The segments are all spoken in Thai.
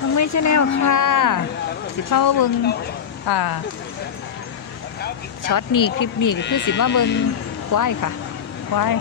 น้องไม่ใช่แนวค่ะ สิเข้าเบิงอ่าช็อตนี้คลิปนี้ก็คือสิมาเบิงควายค่ะควาย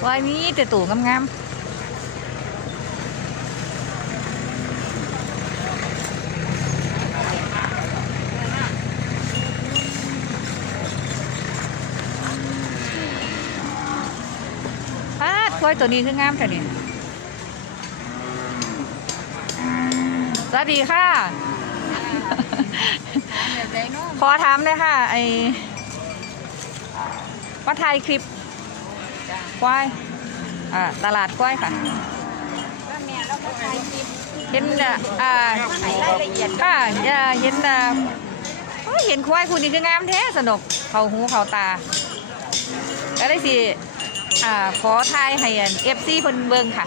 ควายมีแต่ตัวงามๆควายตัวนี้คืองามแต่นี่ วัสดีค่ะ ขอถามเลยค่ะ ไอมาถ่ายคลิปควายอ่าตลาดควายค่ะเห็นอะอ่าค่ะอ่าเห็นอ่าโอ้ยเห็นควายคุณนี่คืองามแท้สนุกเขาหูเขาตาก็ได้สิอ่าขอทายให้เอฟซีเพิ่นเบิ่งค่ะ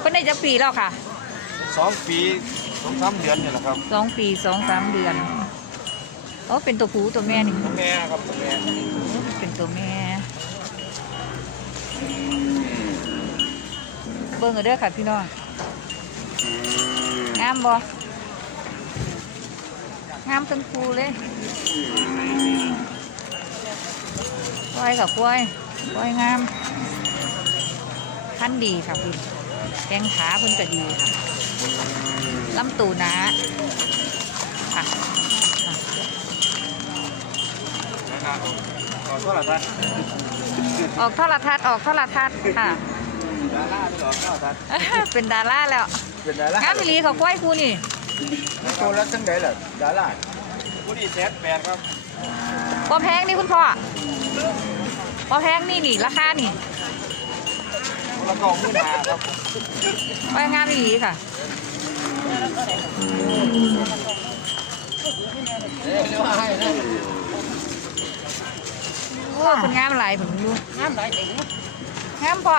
เพิ่นได้จักปีแล้วค่ะสองปีสองสามเดือนนี่แหละครับสองปีสองสามเดือนโอ้เป็นตัวผู้ตัวแม่นี่แม่ครับแม่เป็นตัวแม่ เบิ่งเอาเด้อค่ะพี่น้องงามบ่งามทั้งคู่เลยกล้วยกับกล้วย กล้วยงามพันธุ์ดีค่ะคุณแกงขาเพิ่นก็ดีค่ะลำตูหนาค่ะนะครับขอโทษละท่านออกโทรทัศน์ออกโทรทัศน์ค่ะดาราไม่หรอกข้าวท่านเป็นดาราแล้วเป็นดารางามอีหลีเขากล้วยครูนี่โตแล้วจังไดล่ะดาราผู้ดีแสนแปดครับพอแพงนี่คุณพ่อ พอแพงนี่นี่ราคานี่แล้วก็มือมาครับกล้วยงามอีหลีค่ะเดี๋ยวให้นะโอ้คนงามหลายผมดูงามหลายเด็กงามพ่อ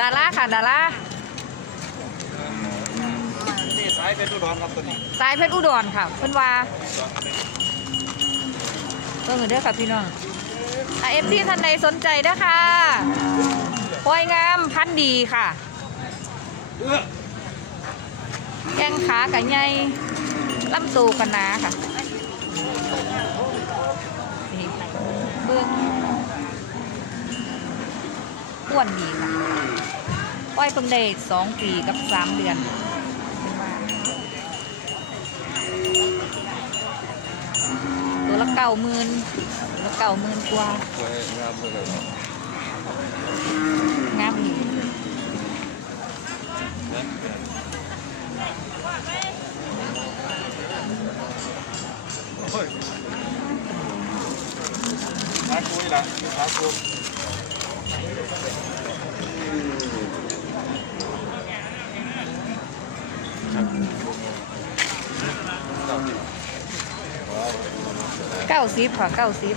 ดาราค่ะดารานี่สายเป็นอุดรครับตัวนี้ สายเพชรอุดรค่ะเพิ่นว่า เบิ่งเอาเด้อค่ะพี่น้องเอฟซีท่านใดสนใจนะคะกล้วยงามพันดีค่ะแข้งขากับใหญ่ลำตัวกันนาค่ะเบื้องอ้วนดีค่ะป้อยเพิ่งได้สองปีกับสามเดือนตัวละ เก้าหมื่นตัวละเก้าหมื่นกว่าสวยงามเลยงามดีโอ้ยขาคุยละขาคุย ก้าสิบค่ะเก้าสิบ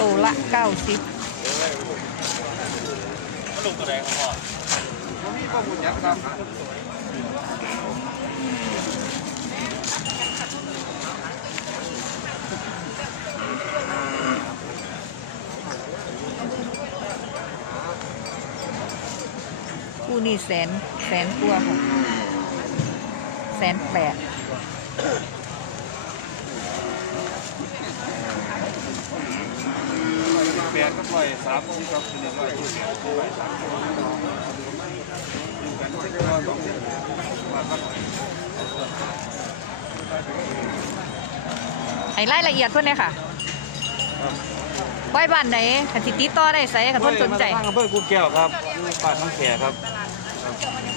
ตัวละเก้าสิบลูกตัวแดงพ่อผมมีข้อมูลยักษ์ครับคู่นี้แสนแสนกว่าค่ะแสนแปด ดก็ปล่อยสามชิ้นกัป็นร้อยยี่สามอยู่กัเส้นก็องรบไอ้รายละเอียดเพื่อนเลยค่ะไว้บ้านไหนขันติดต่อได้ใส่ขันต้นสนใจบ้านอำเภกูแก้วครับบ้านน้องแขกครับ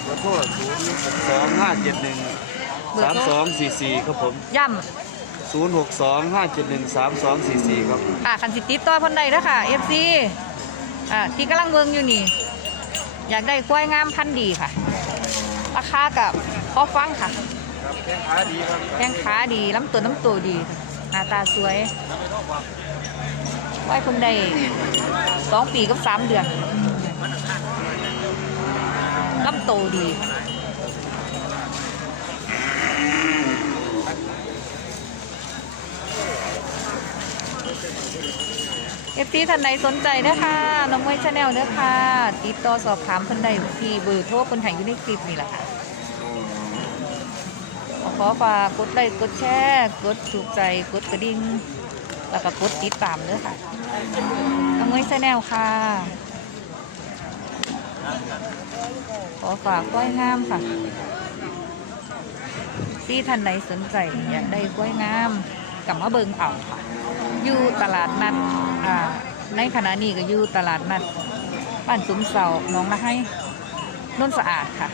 ขอโทษศูนย์สองห้าเจ็ดหนึ่งสามสองสี่สี่ครับผม ย่ำ 0625713244 ครับค่ะคันสิติดต่อพิ่นได้เด้ค่ะ FC อ่าที่กำลังเบิ่งอยู่นี่ อยากได้กล้วยงามพันดีค่ะ ราคากับพอฟังค่ะแข้งขาดีครับแข้งขาดีล้ำตัวน้ำตัวดีหน้าตาสวยไว้คนใดสองปีกับสามเดือนล้ำโตวดีค่ะ อฟซีท่านใดสนใจเด้อค่ะน้องมวยชาแนลเด้อค่ะ ติดต่อสอบถามเพิ่นได้ที่เบอร์โทรเพิ่นให้อยู่ในคลิปนี่แหละค่ะ ขอฝากกดไลค์กดแชร์กดถูกใจกดกระดิ่งแล้วก็กดติดตามด้วยค่ะน้องมวยชาแนลค่ะ ขอฝากกล้วยงามค่ะที่ท่านใดสนใจอยากได้กล้วยงาม กับมาเบิงเอาค่ะอยู่ตลาดนัดอ่าในขณะนี้ก็อยู่ตลาดนัดบ้านสุมเสาหน้องละให้นุ่นสะอาดค่ะ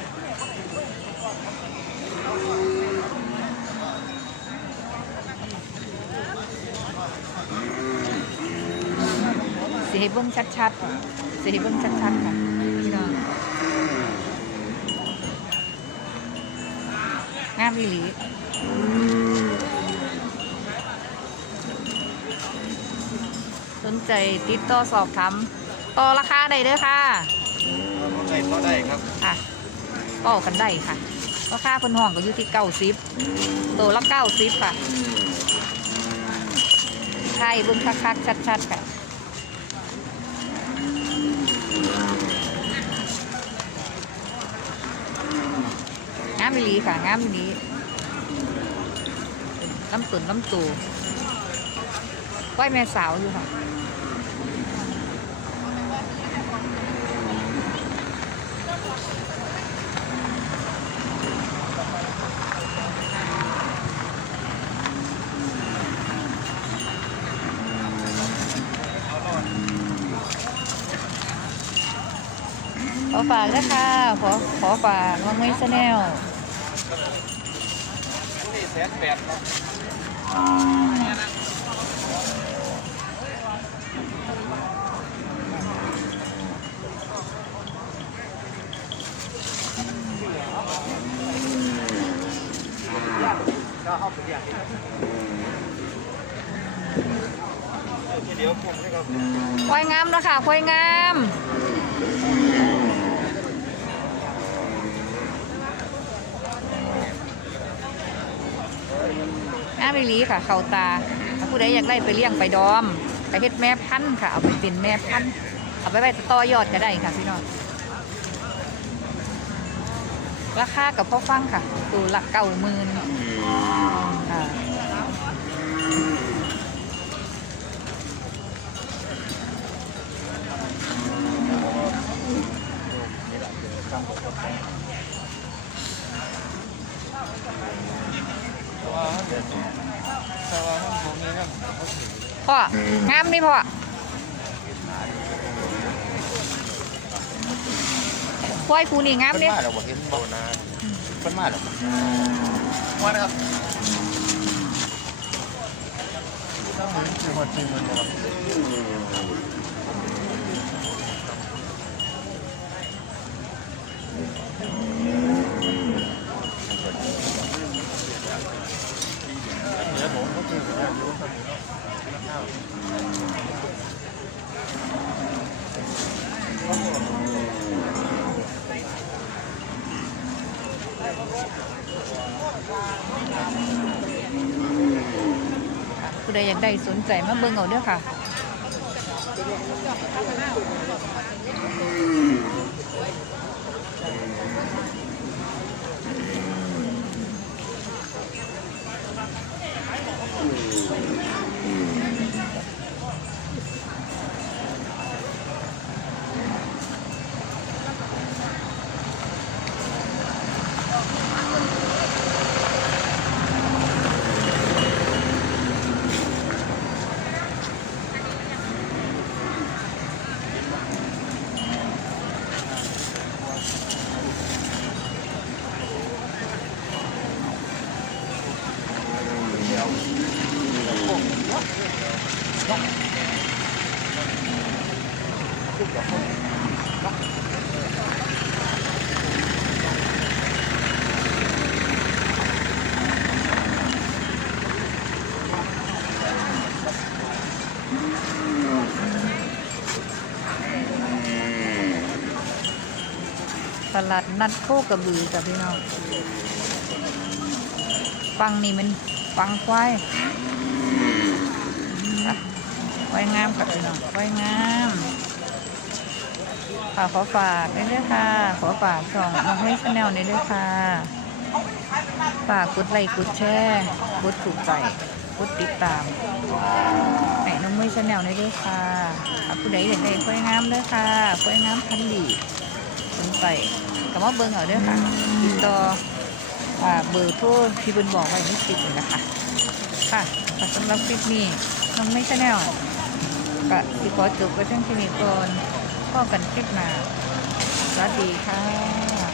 สิให้เบิ่งชัดๆสิให้เบิ่งชัดๆค่ะพี่น้องงามอีหลี นใจติดต่อสอบถามต่อราคาได้เด้อค่ะได้ก็ได้ครับค่ะต่อกันได้ค่ะราคาเพิ่นห้องก็อยู่ที่เก้าสิบตัวละเก้าสิบค่ะใช่เบิ่งคักๆชัดๆค่ะงามอีหลีค่ะงามอีหลีลำตุนลำตูก้อยแม่สาวอยู่ค่ะ อฝากด้วยค่ะขอขอฝากน้องไม่ชาแนลนี่แสนแปดครับเดี๋ยวผมให้ครับควายงามนะคะควายงามามอีหลีค่ะ เขาตาถ้าผู้ใดอยากได้ไปเลี้ยงไปดอมไปเฮ็ดแม่พันธุ์ค่ะ เอาไปเป็นแม่พันธุ์เอาไปไว้ต่อยอดก็ได้ค่ะพี่น้องราคากับพ่อฟังค่ะตัวหลักเก้าหมื่นค่ะแต่ว่าห้องผมนี่ครับ พ่องามนี่พ่อควายคูนี่งามเพิ่นนี่มาแล้วบ่เห็นบ่นาเพิ่นมาแล้วมานะครับคือฮอดจริงมันบ่ครับ ผู้ใดอยากได้สนใจมาเบิ่งเอาเด้อค่ะ ตลาดนัดโคกระบือจ้ะพี่น้องฟังนี่มันฟังควายควายงามค่ะพี่น้องควายงาม ค่ะขอฝากด้วยด้วยค่ะ ขอฝากช่องน้องให้ชาแนลนี้ด้วยค่ะ ฝากกดไลค์กดแชร์กดถูกใจกดติดตามให้น้องไม่ชาแนลนี้ด้วยค่ะถ้าผู้ใดอยากได้ควยงามด้วยค่ะควยงามพันดีสนใจก็มาเบิ่งเอาเด้วยค่ะติดต่อเบอร์โทรที่บิ่นบอกไว้ในคลิปนี่นะคะค่ะค่ะสำหรับคลิปนี้น้องไม่ชาแนลก็สิขอจบไว้เพียงแค่นี้ก่อน พ่อกันคลิปหน้าสวัสดีค่ะ